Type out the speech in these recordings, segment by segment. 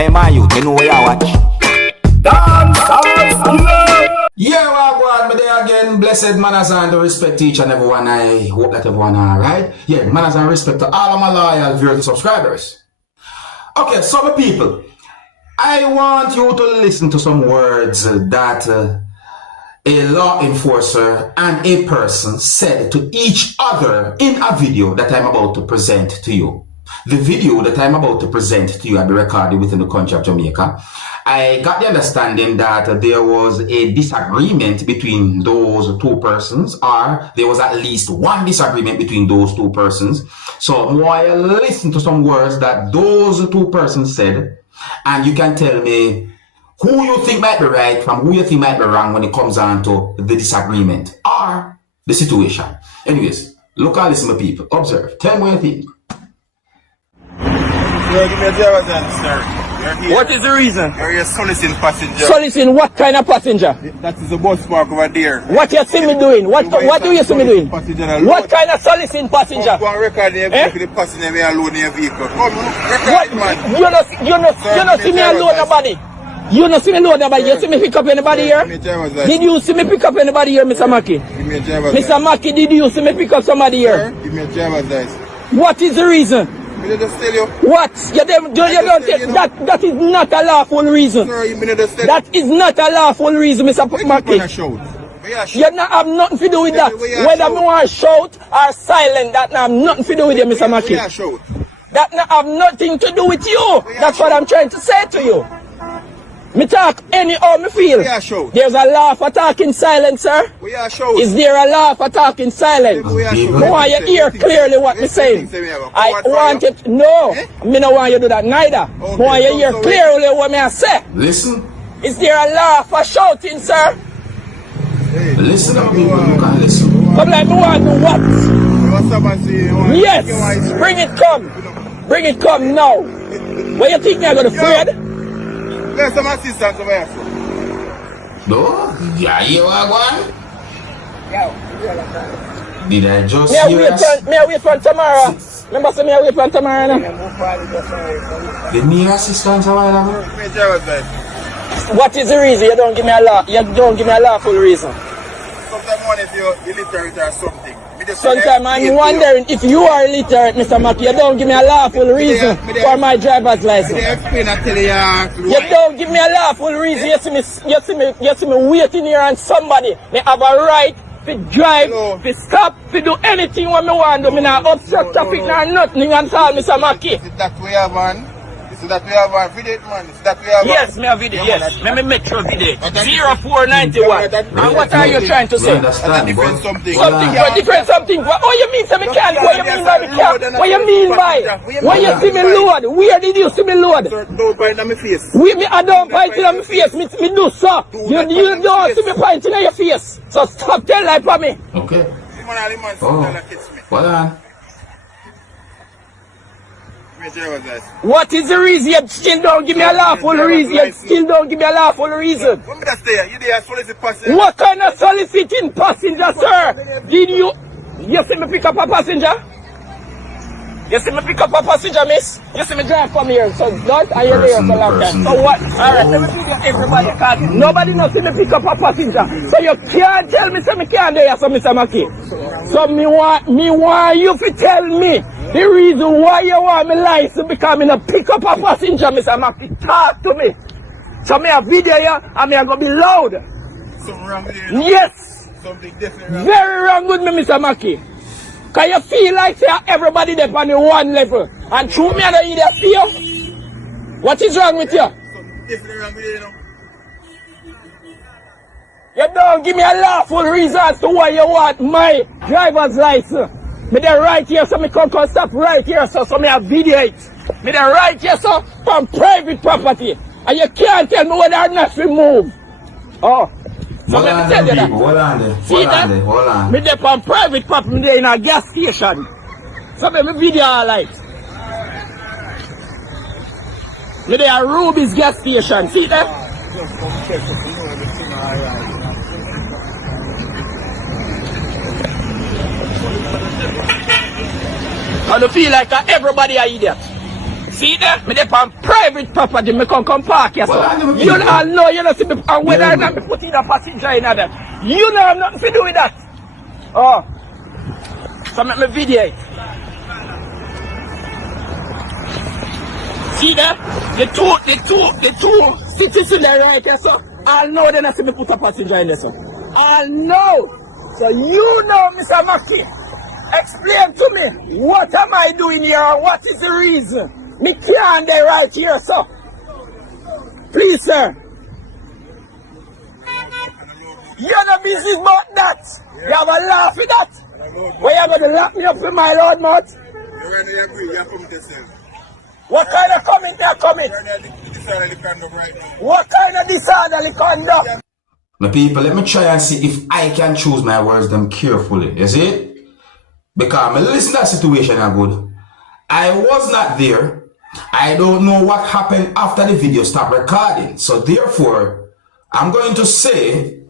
Hey, my youth, you know where you watch? Dancehall. Yeah, well, me there again. Blessed manners and respect each and everyone. I hope that everyone alright. Yeah, manners and respect to all of my loyal viewers and subscribers. Okay, so my people, I want you to listen to some words that a law enforcer and a person said to each other in a video that I'm about to present to you. The video that I'm about to present to you had been recorded within the country of Jamaica. I got the understanding that there was a disagreement between those two persons, or there was at least one disagreement between those two persons. So I listen to some words that those two persons said, and you can tell me who you think might be right from who you think might be wrong when it comes on to the disagreement or the situation. Anyways, look and listen, my people. Observe. Tell me what you think. Give me a driver's license, sir. What is the reason? You're a soliciting passenger. Soliciting what kind of passenger? That is a bus park over there. What you see me doing? What do you see me doing? What kind of soliciting passenger? Come on, record the passenger me alone in your vehicle. Come, record it, man. You not see me alone nobody. You not see me alone nobody. You see me pick up anybody here? Did you see me pick up anybody here, Mr. Mackey? Give me a driver's license. Mr. Mackey, did you see me pick up somebody here? Give me a driver's license. What is the reason? Just tell you. What? You don't that is not a lawful reason. Sir, that is not a lawful reason, Mr. Mackey. You not have nothing to do with that. Whether I want to shout or silent, that not have nothing to do with you, Mr. Mackey. That not have nothing to do with you. That's what I'm trying to say to you. Me talk anyhow me feel. There's a law for talking silent, sir. Is there a law for talking silent? I want you hear clearly what me saying. I want it. No, me no want you to do that neither. I want you hear clearly what me I say. Listen. Is there a law for shouting, sir? Listen up, people. You can listen. Come like me want to do what? Yes. Bring it come. Bring it come now. Where you think me I gonna afraid? There's some assistance over here. No? Yeah, you are one? Did I just me I wait for tomorrow. Remember say me I wait for tomorrow now? Did me assistance a while ago? What is the reason you don't give me a law? You don't give me a lawful reason. Sometimes one if you're illiterate or something. Sometimes I'm wondering if you are illiterate, Mr. Mackey. You don't give me a lawful reason for my driver's license. You don't give me a lawful reason. You see me waiting here and somebody may have a right to drive, to stop, to do anything what me want to do. Me not obstruct traffic nor nothing at all, Mr. Mackey. Is that way of man? Is that we have a video, man? Is that we have yes, me a video, yes. Me metro video. 0491. And what are you trying to say? Different something. Different something. What you mean, me can't? What you mean by me can't? What you mean by? When you see me load, where did you see me load? Don't point on my face. I don't point in my face. Me do so. You don't see me pointing on your face. So stop telling lie for me. Okay. Hold on. What is the reason you still don't give me a lawful reason? You still don't give me a lawful reason. What kind of soliciting passenger, sir? Did you see me pick up a passenger? You see me pick up a passenger, miss? You see me drive from here, so don't are you there for a long time? So what? Alright, let me figure everybody can. Nobody knows see me pick up a passenger. So you can't tell me so me can't do so Mr. Mackey. So me want you to tell me the reason why you want me license because me not pick up a passenger, Mr. Mackey. Talk to me. So me a video here and me a gonna be loud. Something wrong with you? Yes. Something different wrong. Very wrong with me, Mr. Mackey. Can you feel like say everybody there on the one level? And through me I don't either feel? What is wrong with you? Something different wrong with you, you know? You don't give me a lawful reason as to why you want my driver's license. Me there right here so me come stop right here so me have video it. Me there right here so from private property. And you can't tell me whether or not we move. Oh. So hold on there, people. Hold on there. See that? Hold on. Me there on private property, me there in a gas station. So me video all right. Me there at Ruby's gas station. See that? I don't feel like everybody are idiot. See that? Me dey on private property, me come park here, so. Well, You all know, you know, see me, and whether or not me put in a passenger in that. You know, I'm nothing to do with that. Oh. So make me video it. See that? The two citizens there right here, so. I'll know then I see me put a passenger in there, so. I'll know. So you know, Mr. Mackey. Explain to me, what am I doing here? What is the reason? Me can't there right here, sir. Please, sir. You're not business about that. You have a laugh with that. Why you going to lock me up with my loud mouth? You already agree, you come to yourself. What kind of comment they are coming? Disorderly conduct right now. What kind of disorderly conduct? My people, let me try and see if I can choose my words them carefully. You see? Because I listen to that situation are good. I was not there. I don't know what happened after the video stopped recording. So therefore, I'm going to say,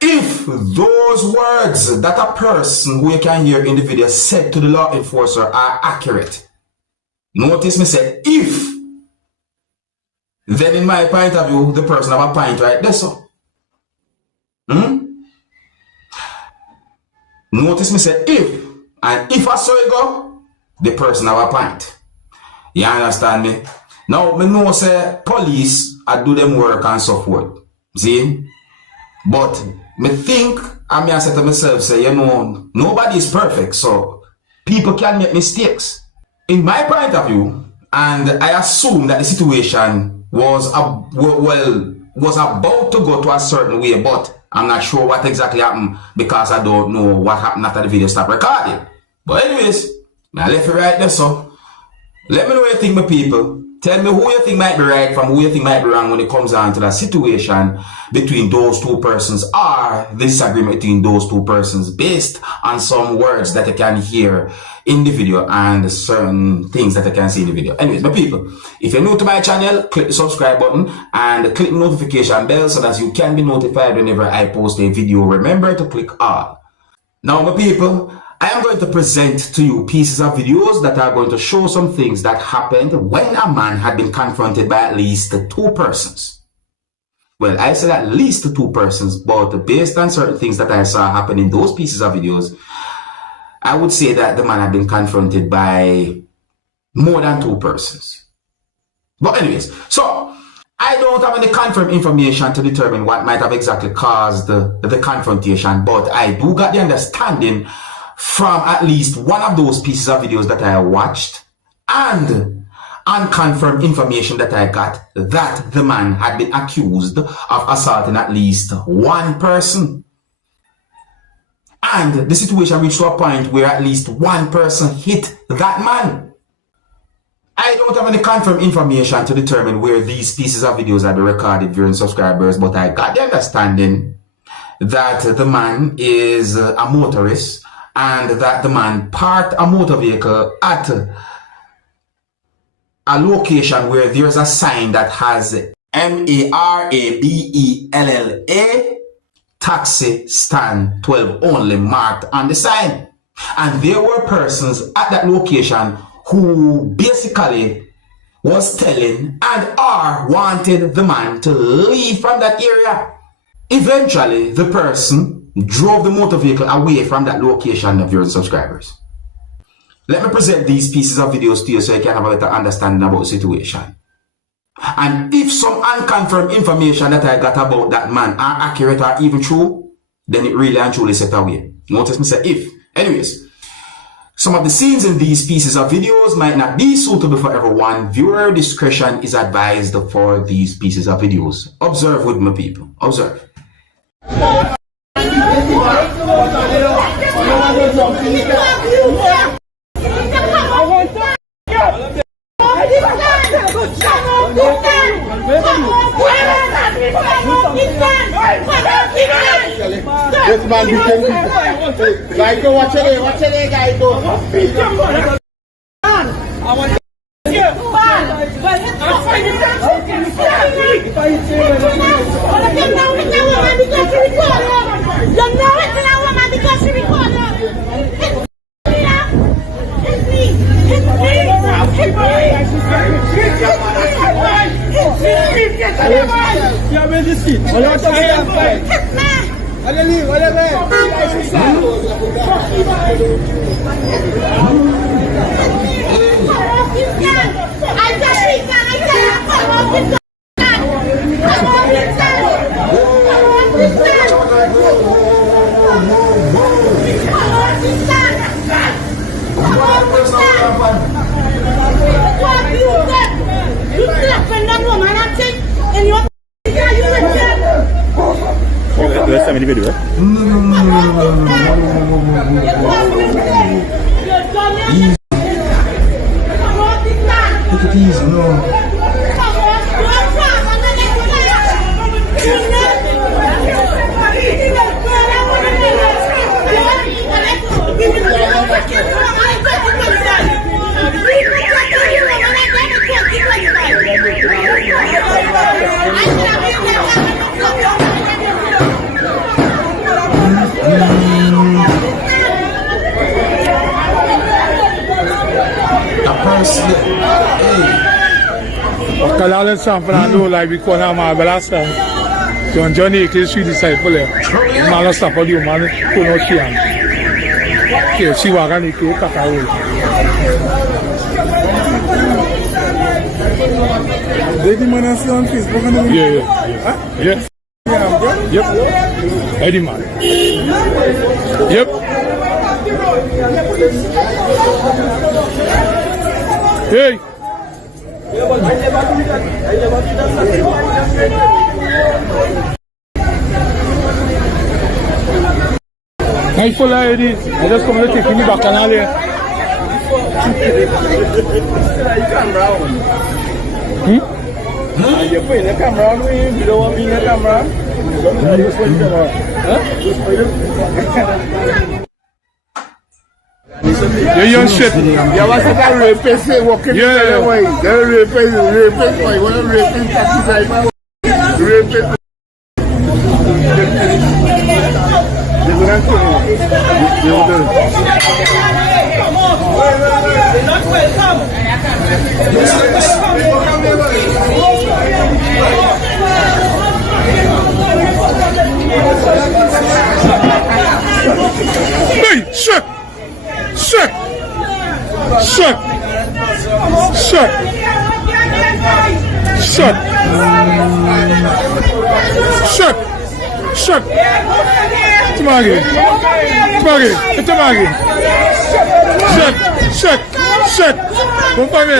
if those words that a person who you can hear in the video said to the law enforcer are accurate, notice me say, if, then in my point of view, the person have a point right there, so. Notice me say, if, and if I saw it go, the person have a point. You understand me? Now, me know say, police, I do them work and so forth. See? But, me think, I mean, I say to myself, say, you know, nobody is perfect, so people can make mistakes. In my point of view, and I assume that the situation was about to go to a certain way, but I'm not sure what exactly happened because I don't know what happened after the video stopped recording. But anyways, I left it right there, so let me know what you think, my people. Tell me who you think might be right from who you think might be wrong when it comes down to that situation between those two persons, or the disagreement between those two persons based on some words that you can hear in the video and certain things that you can see in the video. Anyways, my people, if you're new to my channel, click the subscribe button and click the notification bell so that you can be notified whenever I post a video. Remember to click all. Now, my people, I am going to present to you pieces of videos that are going to show some things that happened when a man had been confronted by at least two persons. Well, I said at least two persons, but based on certain things that I saw happen in those pieces of videos, I would say that the man had been confronted by more than two persons. But anyways, so I don't have any confirmed information to determine what might have exactly caused the confrontation, but I do got the understanding from at least one of those pieces of videos that I watched and unconfirmed information that I got that the man had been accused of assaulting at least one person. And the situation reached to a point where at least one person hit that man. I don't have any confirmed information to determine where these pieces of videos are recorded viewing subscribers, but I got the understanding that the man is a motorist and that the man parked a motor vehicle at a location where there's a sign that has MARABELLA taxi stand 12 only marked on the sign. And there were persons at that location who basically was telling and wanted the man to leave from that area. Eventually, the person drove the motor vehicle away from that location of your subscribers. Let me present these pieces of videos to you so you can have a better understanding about the situation. And if some unconfirmed information that I got about that man are accurate or even true, then it really and truly set away. Notice me say if. Anyways, some of the scenes in these pieces of videos might not be suitable for everyone. Viewer discretion is advised for these pieces of videos. Observe with me, people. Observe. This man became guy go watch it guy go. in the seat. What you talking about? Let's have any video. Take it easy, no. Kalala San Fernando like we call him my balasa. John Johnny is she disciple. Man stop for you man. Kuno chiang. Okay, she wagani ke kakao. Lady man still on Facebook. Yeah. Yep. Eddie man. Yep. Hey. Hey, full lady. I just come to take me back and all here. You put the camera on me, you don't want me in the camera. You young shit. You was a rapist walking the other way. The rapist, boy. What a rapist that is like. Rapist. Hey, shut. Shut. Shut. Shut. Shut. Shut. Shut. Tamagi. Tamagi. Tamagi. Shut. Shut. Shut. Don't find me.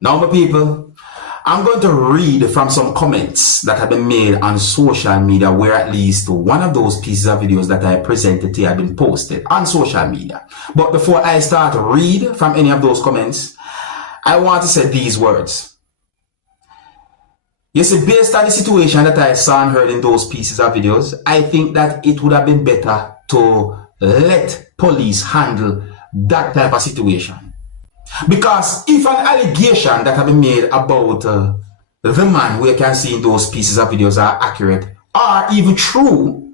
Now, my people, I'm going to read from some comments that have been made on social media where at least one of those pieces of videos that I presented here have been posted on social media. But before I start to read from any of those comments, I want to say these words. You see, based on the situation that I saw and heard in those pieces of videos, I think that it would have been better to let police handle that type of situation. Because if an allegation that have been made about the man we can see in those pieces of videos are accurate or even true,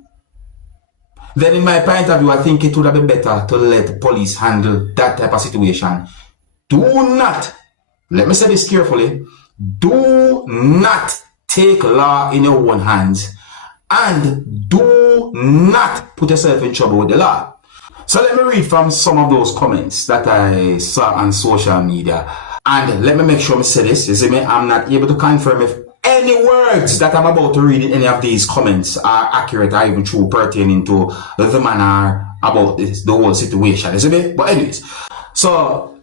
then in my point of view, I think it would have been better to let police handle that type of situation. Do not, let me say this carefully, do not take law in your own hands and do not put yourself in trouble with the law. So let me read from some of those comments that I saw on social media. And let me make sure I say this. You see me, I'm not able to confirm if any words that I'm about to read in any of these comments are accurate or even true pertaining to the manner about this, the whole situation. You see me? But anyways, so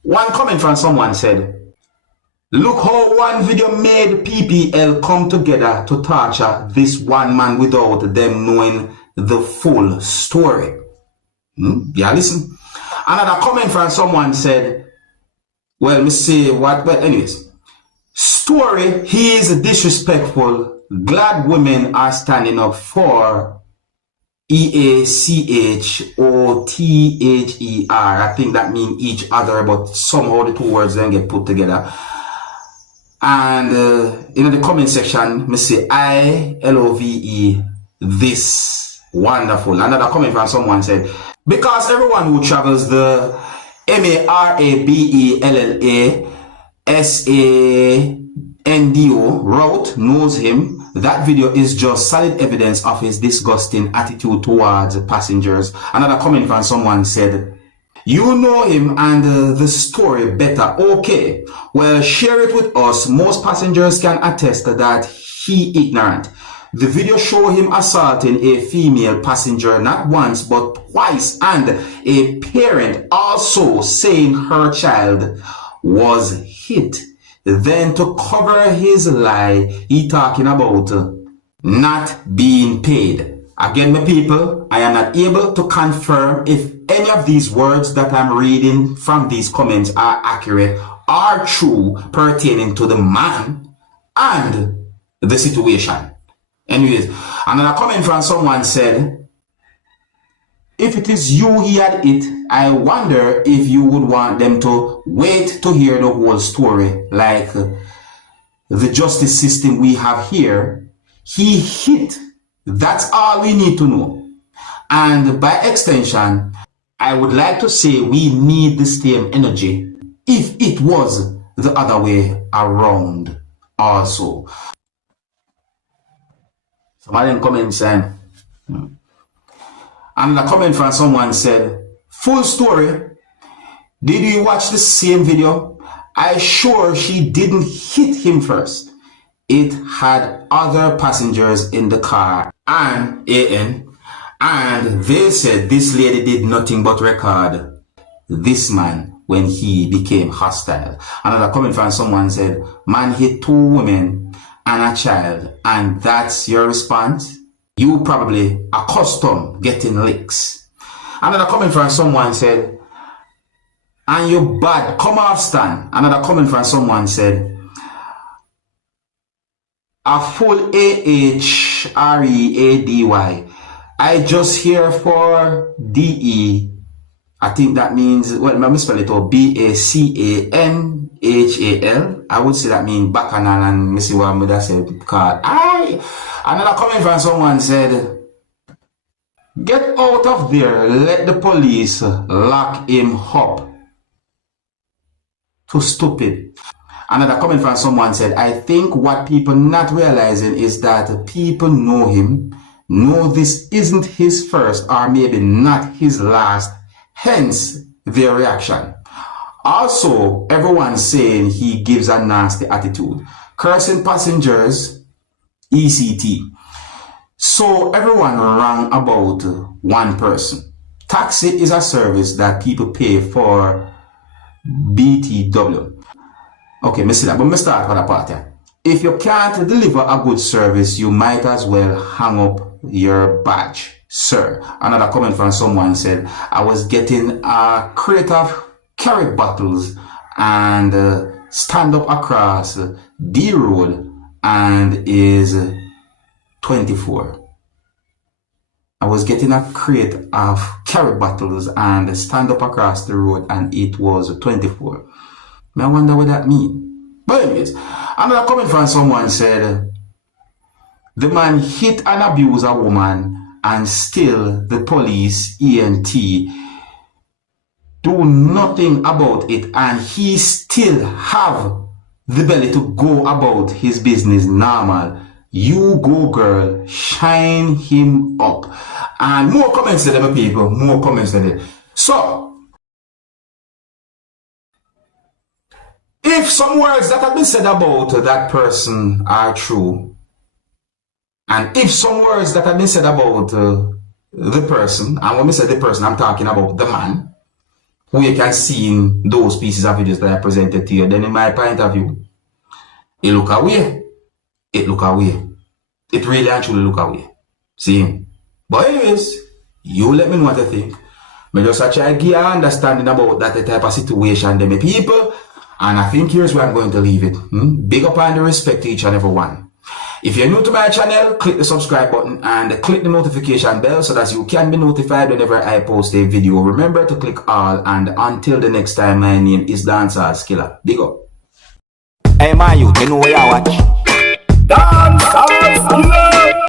one comment from someone said, look how one video made PPL come together to torture this one man without them knowing the full story. Yeah, listen. Another comment from someone said, well, let me see what, but anyways, story, he is disrespectful. Glad women are standing up for EACHOTHER. I think that means each other, but somehow the two words then get put together. And in the comment section, me say ILOVE, this wonderful. Another comment from someone said, because everyone who travels the MARABELLA SANDO wrote, knows him. That video is just solid evidence of his disgusting attitude towards passengers. Another comment from someone said, you know him and the story better. Okay, well, share it with us. Most passengers can attest that he ignorant. The video show him assaulting a female passenger not once but twice, and a parent also saying her child was hit. Then to cover his lie, he talking about not being paid. Again, my people, I am not able to confirm if any of these words that I'm reading from these comments are accurate or true pertaining to the man and the situation. Anyways, another comment from someone said, if it is you he had it, I wonder if you would want them to wait to hear the whole story, like the justice system we have here. He hit. That's all we need to know. And by extension, I would like to say we need the same energy if it was the other way around also. Somebody comment saying, and a comment from someone said, full story, did you watch the same video? I sure she didn't hit him first. It had other passengers in the car and and they said this lady did nothing but record this man when he became hostile. Another comment from someone said, man hit 2 women and a child, and that's your response? You probably accustomed getting licks. Another comment from someone said, and you bad, come off stand. Another comment from someone said, a full AHREADY. I just here for DE. I think that means, well, let me spell it out, BACANHAL. I would say that means bacchanal, and me see what I said, because another comment from someone said, get out of there, let the police lock him up. Too stupid. Another comment from someone said, I think what people not realizing is that people know him, know this isn't his first or maybe not his last, hence their reaction. Also, everyone's saying he gives a nasty attitude, cursing passengers, ECT. So everyone wrong about one person. Taxi is a service that people pay for BTW. Okay, me see that, but me start for the party. If you can't deliver a good service, you might as well hang up your badge, sir. Another comment from someone said, I was getting a crate of carrot bottles and stand up across D road and is 24. I was getting a crate of carrot bottles and stand up across the road and it was 24. I wonder what that means. But anyways, another comment from someone said, the man hit and abused a woman and still the police, ENT, do nothing about it, and he still have the belly to go about his business normal. You go, girl, shine him up. And more comments to them, people, more comments to them. So, if some words that have been said about that person are true, and if some words that have been said about the person, and when we say the person, I'm talking about the man, who you can see in those pieces of videos that I presented to you, then in my point of view, it look away. It look away. It really actually look away. See? But anyways, you let me know what you think. I just try to give you an understanding about that type of situation, them people. And I think here's where I'm going to leave it. Big up and respect to each and every one. If you're new to my channel, click the subscribe button and click the notification bell so that you can be notified whenever I post a video. Remember to click all, and until the next time, my name is Dancehall Skilla. Big up. Hey, man, you know where I watch. Dancehall Skilla.